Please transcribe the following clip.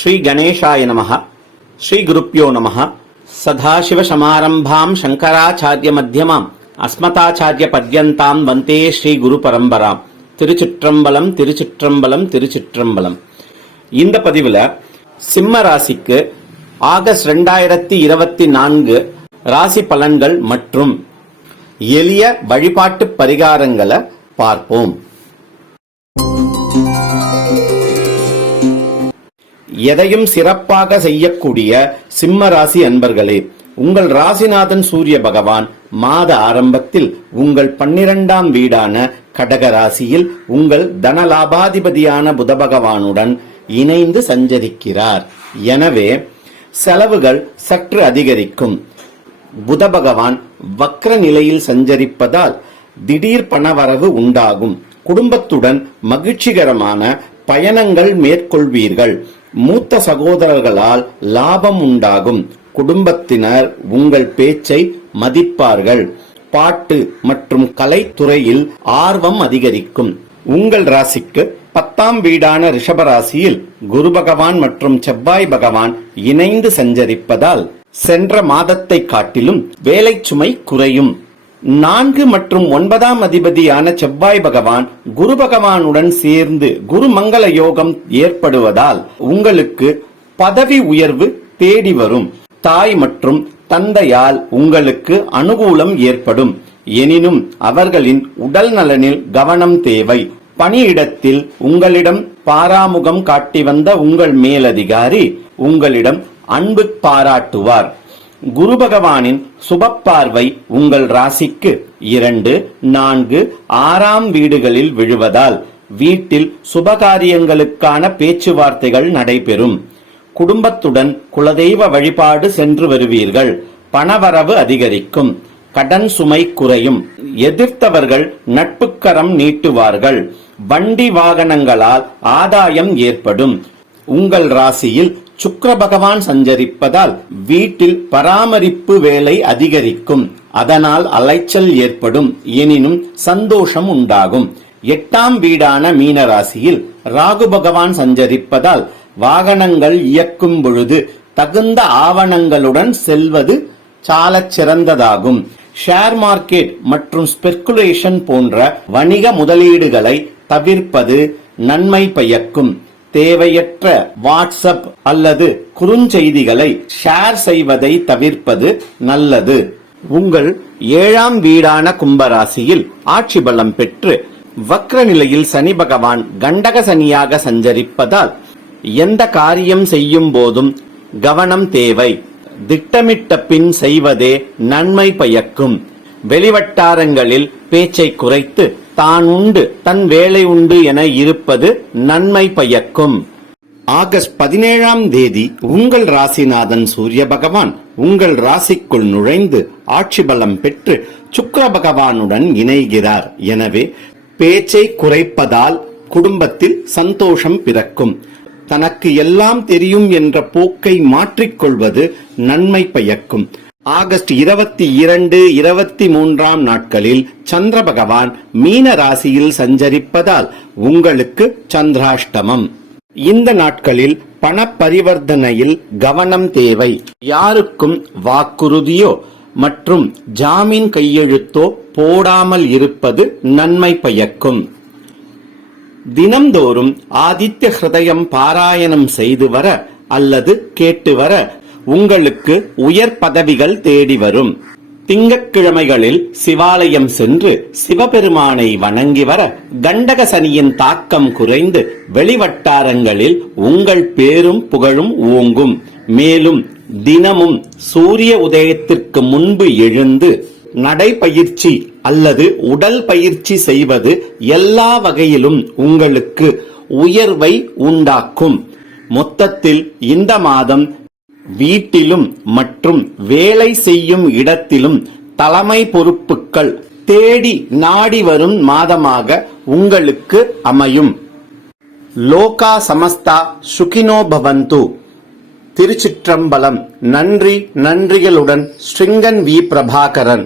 ஸ்ரீ கணேஷாய நமः ஸ்ரீ குருப்பியோ நமः சதாசிவசமாரம்பாம் சங்கராச்சாரிய மத்தியமாம் அஸ்மதாச்சாரிய பர்யந்தாம் வந்தே ஸ்ரீ குரு பரம்பராம் திருச்சிற்றம்பலம் திருச்சிற்றம்பலம் திருச்சிற்றம்பலம். இந்த பதிவில் சிம்ம ராசிக்கு ஆகஸ்ட் ரெண்டாயிரத்தி இருபத்தி நான்கு ராசி பலன்கள் மற்றும் எளிய வழிபாட்டு பரிகாரங்களை பார்ப்போம். எதையும் சிறப்பாக செய்யக்கூடிய சிம்ம ராசி அன்பர்களே உங்கள் ராசிநாதன் சூரிய பகவான் மாத ஆரம்பத்தில் உங்கள் பன்னிரண்டாம் வீடான கடக ராசியில் உங்கள் தனலாபாதிபதியான புத பகவானுடன் இணைந்து சஞ்சரிக்கிறார். எனவே செலவுகள் சற்று அதிகரிக்கும். புத பகவான் வக்ர நிலையில் சஞ்சரிப்பதால் திடீர் பணவரவு உண்டாகும். குடும்பத்துடன் மகிழ்ச்சிகரமான பயணங்கள் மேற்கொள்வீர்கள். மூத்த சகோதரர்களால் லாபம் உண்டாகும். குடும்பத்தினர் உங்கள் பேச்சை மதிப்பார்கள். பாட்டு மற்றும் கலைத்துறையில் ஆர்வம் அதிகரிக்கும். உங்கள் ராசிக்கு பத்தாம் வீடான ரிஷபராசியில் குரு பகவான் மற்றும் செவ்வாய் பகவான் இணைந்து சஞ்சரிப்பதால் சென்ற மாதத்தை காட்டிலும் வேலை சுமை குறையும். நான்கு மற்றும் ஒன்பதாம் அதிபதியான செவ்வாய் பகவான் குரு பகவானுடன் சேர்ந்து குரு மங்கள யோகம் ஏற்படுவதால் உங்களுக்கு பதவி உயர்வு தேடி வரும். தாய் மற்றும் தந்தையால் உங்களுக்கு அனுகூலம் ஏற்படும். எனினும் அவர்களின் உடல் நலனில் கவனம் தேவை. பணியிடத்தில் உங்களிடம் பாராமுகம் காட்டி வந்த உங்கள் மேலதிகாரி உங்களிடம் அன்பு பாராட்டுவார். குரு பகவானின் சுப பார்வை உங்கள் ராசிக்கு இரண்டு நான்கு ஆறாம் வீடுகளில் விழுவதால் வீட்டில் சுபகாரியங்களுக்கான பேச்சுவார்த்தைகள் நடைபெறும். குடும்பத்துடன் குலதெய்வ வழிபாடு சென்று வருவீர்கள். பணவரவு அதிகரிக்கும். கடன் சுமை குறையும். எதிர்த்தவர்கள் நட்புக்கரம் நீட்டுவார்கள். வண்டி வாகனங்களால் ஆதாயம் ஏற்படும். உங்கள் ராசியில் சுக்கர பகவான் சஞ்சரிப்பதால் வீட்டில் பராமரிப்பு வேலை அதிகரிக்கும். அதனால் அலைச்சல் ஏற்படும். எனினும் சந்தோஷம் உண்டாகும். எட்டாம் வீடான மீன ராசியில் ராகு பகவான் சஞ்சரிப்பதால் வாகனங்கள் இயக்கும் பொழுது தகுந்த ஆவணங்களுடன் செல்வது சாலச் சிறந்ததாகும். ஷேர் மார்க்கெட் மற்றும் ஸ்பெர்குலேஷன் போன்ற வணிக முதலீடுகளை தவிர்ப்பது நன்மை பயக்கும். தேவையற்ற வாட்ஸ்அப் அல்லது குறுஞ்செய்திகளை ஷேர் செய்வதை தவிர்ப்பது நல்லது. உங்கள் ஏழாம் வீடான கும்பராசியில் ஆட்சி பலம் பெற்று வக்ர நிலையில் சனி பகவான் கண்டக சனியாக சஞ்சரிப்பதால் எந்த காரியம் செய்யும் போதும் கவனம் தேவை. திட்டமிட்ட பின் செய்வதே நன்மை பயக்கும். வெளிவட்டாரங்களில் பேச்சை குறைத்து தான் உண்டு தன் வேலை உண்டு என இருப்பது நன்மை பயக்கும். ஆகஸ்ட் பதினேழாம் தேதி உங்கள் ராசிநாதன் சூரிய பகவான் உங்கள் ராசிக்குள் நுழைந்து ஆட்சி பலம் பெற்று சுக்கிர பகவானுடன் இணைகிறார். எனவே பேச்சை குறைப்பதால் குடும்பத்தில் சந்தோஷம் பிறக்கும். தனக்கு எல்லாம் தெரியும் என்ற போக்கை மாற்றிக்கொள்வது நன்மை பயக்கும். ஆகஸ்ட் இருபத்தி இரண்டு இருபத்தி மூன்றாம் நாட்களில் சந்திர பகவான் மீன ராசியில் சஞ்சரிப்பதால் உங்களுக்கு சந்திராஷ்டமம். இந்த நாட்களில் பண பரிவர்த்தனையில் கவனம் தேவை. யாருக்கும் வாக்குறுதியோ மற்றும் ஜாமீன் கையெழுத்தோ போடாமல் இருப்பது நன்மை பயக்கும். தினம்தோறும் ஆதித்ய ஹிருதயம் பாராயணம் செய்து வர அல்லது கேட்டு வர உங்களுக்கு உயர் பதவிகள் தேடி வரும். திங்கட்கிழமைகளில் சிவாலயம் சென்று சிவபெருமானை வணங்கி வர கண்டக சனியின் தாக்கம் குறைந்து வெளிவட்டாரங்களில் உங்கள் பேரும் புகழும் ஓங்கும். மேலும் தினமும் சூரிய உதயத்திற்கு முன்பு எழுந்து நடைபயிற்சி அல்லது உடல் பயிற்சி செய்வது எல்லா வகையிலும் உங்களுக்கு உயர்வை உண்டாக்கும். மொத்தத்தில் இந்த மாதம் வீட்டிலும் மற்றும் வேலை செய்யும் இடத்திலும் தலைமை பொறுப்புகள் தேடி நாடி வரும் மாதமாக உங்களுக்கு அமையும். லோகா சமஸ்தா சுகினோ பவந்து. திருச்சிற்றம்பலம். நன்றி நன்றிகளுடன் ஸ்ரீங்கன் வி பிரபாகரன்.